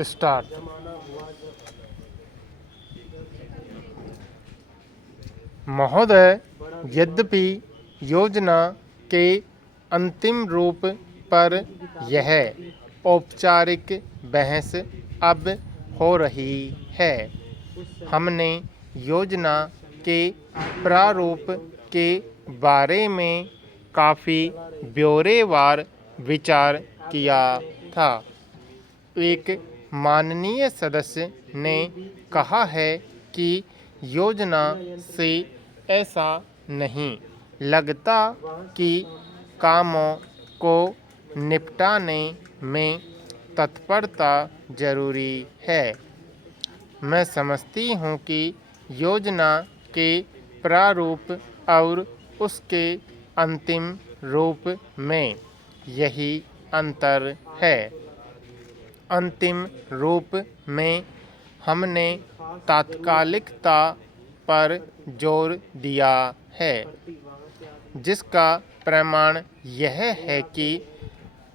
Start. महोदय, यद्यपि योजना के अंतिम रूप पर यह औपचारिक बहस अब हो रही है, हमने योजना के प्रारूप के बारे में काफ़ी ब्यौरेवार विचार किया था। एक माननीय सदस्य ने कहा है कि योजना से ऐसा नहीं लगता कि कामों को निपटाने में तत्परता जरूरी है। मैं समझती हूँ कि योजना के प्रारूप और उसके अंतिम रूप में यही अंतर है। अंतिम रूप में हमने तात्कालिकता पर जोर दिया है, जिसका प्रमाण यह है कि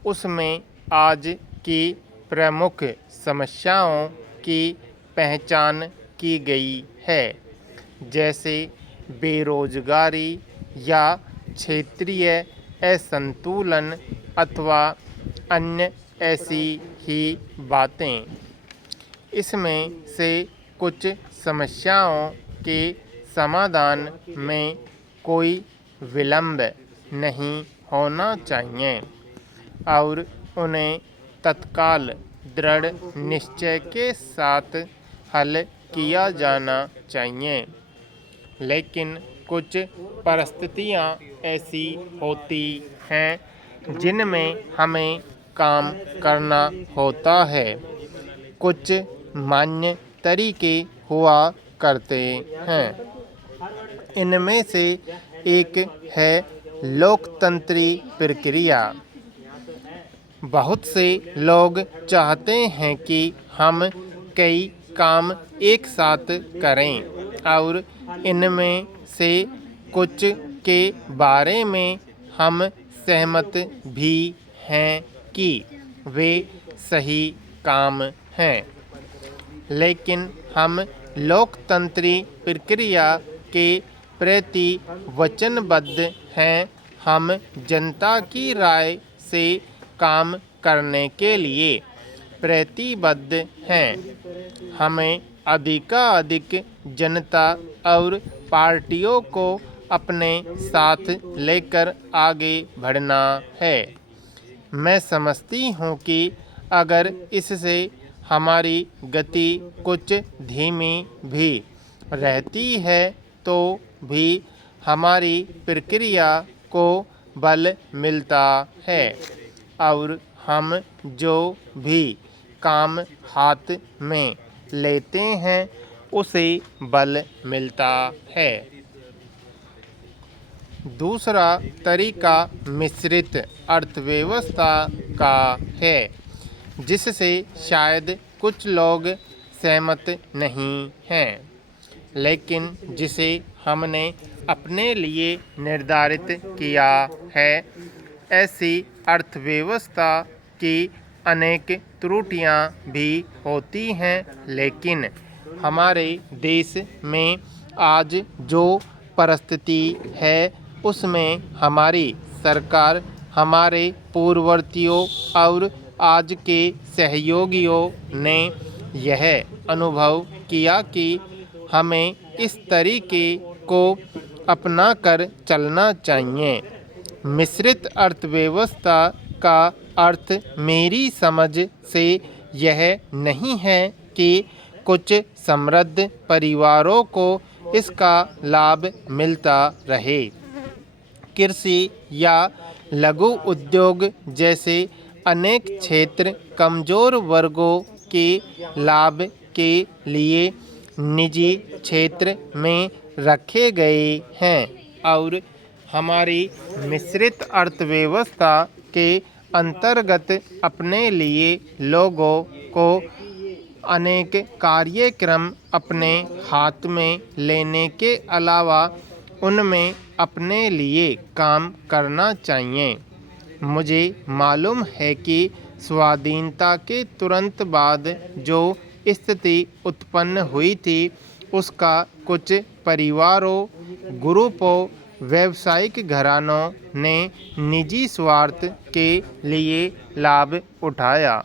उसमें आज की प्रमुख समस्याओं की पहचान की गई है, जैसे बेरोजगारी या क्षेत्रीय असंतुलन अथवा अन्य ऐसी ही बातें। इसमें से कुछ समस्याओं के समाधान में कोई विलंब नहीं होना चाहिए और उन्हें तत्काल दृढ़ निश्चय के साथ हल किया जाना चाहिए। लेकिन कुछ परिस्थितियां ऐसी होती हैं जिनमें हमें काम करना होता है। कुछ मान्य तरीके हुआ करते हैं। इनमें से एक है लोकतंत्री प्रक्रिया। बहुत से लोग चाहते हैं कि हम कई काम एक साथ करें और इनमें से कुछ के बारे में हम सहमत भी हैं कि वे सही काम हैं। लेकिन हम लोकतंत्री प्रक्रिया के प्रति वचनबद्ध हैं। हम जनता की राय से काम करने के लिए प्रतिबद्ध हैं। हमें अधिकाधिक जनता और पार्टियों को अपने साथ लेकर आगे बढ़ना है। मैं समझती हूँ कि अगर इससे हमारी गति कुछ धीमी भी रहती है तो भी हमारी प्रक्रिया को बल मिलता है और हम जो भी काम हाथ में लेते हैं उसे बल मिलता है। दूसरा तरीका मिश्रित अर्थव्यवस्था का है, जिससे शायद कुछ लोग सहमत नहीं हैं, लेकिन जिसे हमने अपने लिए निर्धारित किया है। ऐसी अर्थव्यवस्था की अनेक त्रुटियां भी होती हैं, लेकिन हमारे देश में आज जो परिस्थिति है उसमें हमारी सरकार हमारे पूर्ववर्तियों और आज के सहयोगियों ने यह अनुभव किया कि हमें इस तरीके को अपना कर चलना चाहिए। मिश्रित अर्थव्यवस्था का अर्थ मेरी समझ से यह नहीं है कि कुछ समृद्ध परिवारों को इसका लाभ मिलता रहे। कृषि या लघु उद्योग जैसे अनेक क्षेत्र कमज़ोर वर्गों के लाभ के लिए निजी क्षेत्र में रखे गए हैं और हमारी मिश्रित अर्थव्यवस्था के अंतर्गत अपने लिए लोगों को अनेक कार्यक्रम अपने हाथ में लेने के अलावा उनमें अपने लिए काम करना चाहिए। मुझे मालूम है कि स्वाधीनता के तुरंत बाद जो स्थिति उत्पन्न हुई थी उसका कुछ परिवारों, ग्रुपों, व्यावसायिक घरानों ने निजी स्वार्थ के लिए लाभ उठाया।